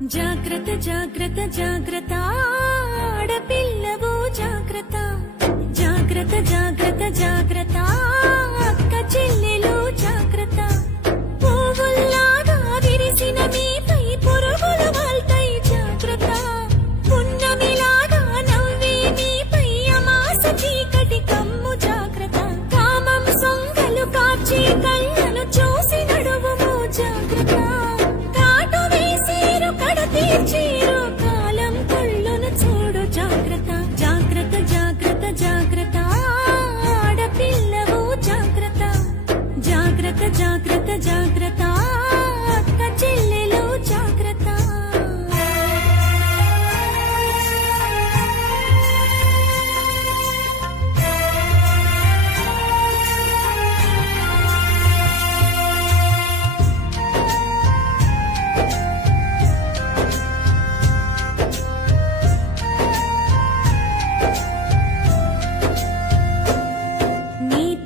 జాగ్రత్త జాగ్రత్త జాగ్రత్త ఆడపిల్లవు జాగ్రత్త జాగ్రత్త జాగ్రత్త జాగ్రత్త అక్క చెల్లెలు జాగ్రత్త పువ్వుల్లాగా విరిసిన మీపై పురుగులు వాల్తాయి జాగ్రత్త పున్నమిలాగా నవ్వే మీపై అమాస చీకటి కమ్ము జాగ్రత్త కామం సొంగలు కాచి కళ్ళను చూసి నడువుము జాగ్రత్త తీర్చేరు కాలం కళ్ళును చూడు జాగ్రత్త జాగ్రత్త జాగ్రత్త జాగ్రత్త ఆడపిల్లవు జాగ్రత్త జాగ్రత్త జాగ్రత్త జాగ్రత్త అక్క చెల్లెలు జాగ్రత్త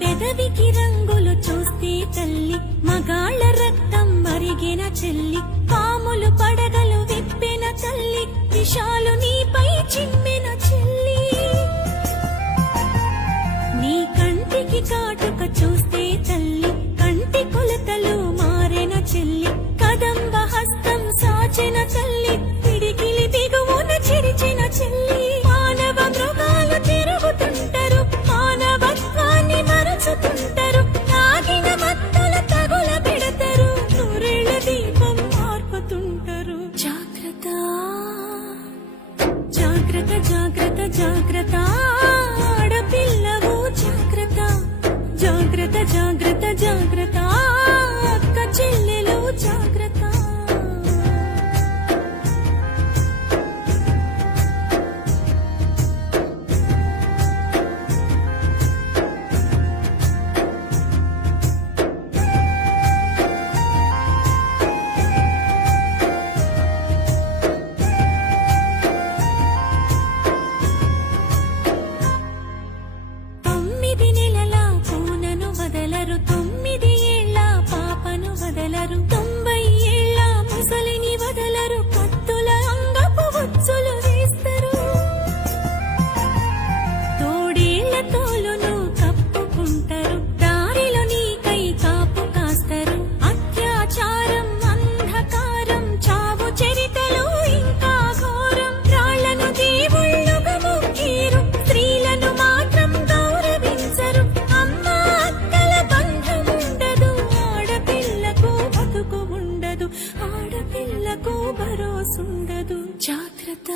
పెదవికి రంగులు చూస్తే తల్లి మగాళ్ళ రక్తం మరిగిన చెల్లి పాములు పడగలు విప్పిన తల్లి విషాలు నీపై చిమ్మిన చెల్లి నీ కంటికి కాటుక చూస్తే తల్లి కంటి కొలతలు మారిన చెల్లి కదంబ హస్తం సాచిన తల్లి పిడికిలి బిగువున చిరిచిన చెల్లి మానవ మృగాలు తిరుగుతుంటారు మానవత్వాన్ని మరచుతుంటారు తాగిన మత్తుల తగుల పెడతారు నూరేళ్ల దీపం మార్పుతుంటారు జాగ్రత్త జాగ్రత్త జాగ్రత్త జాగ్రత్త ఆడపిల్లవు జాగ్రత్త జాగ్రత్త జాగ్రత్త జాగ్రత్త అక్క చెల్లెలు జాగ్రత్త వదలరు 9 ఏళ్ల పాపను వదలరు 90 ఏళ్ల ముసలిని వదలరు కత్తుల అంగపు ఉచ్చులు వేస్తారు తోడేళ్ల తోలును కప్పుకుంటారు దారిలో నీకై కాపు కాస్తారు అత్యాచారం అంధకారం చావు చరితలు ఇంకా ఘోరం రాళ్లను దేవుళ్ళుగా మొక్కిరు స్త్రీలను మాత్రం గౌరవించరు ఆడపిల్లకు భరోసుండదు జాగ్రత్త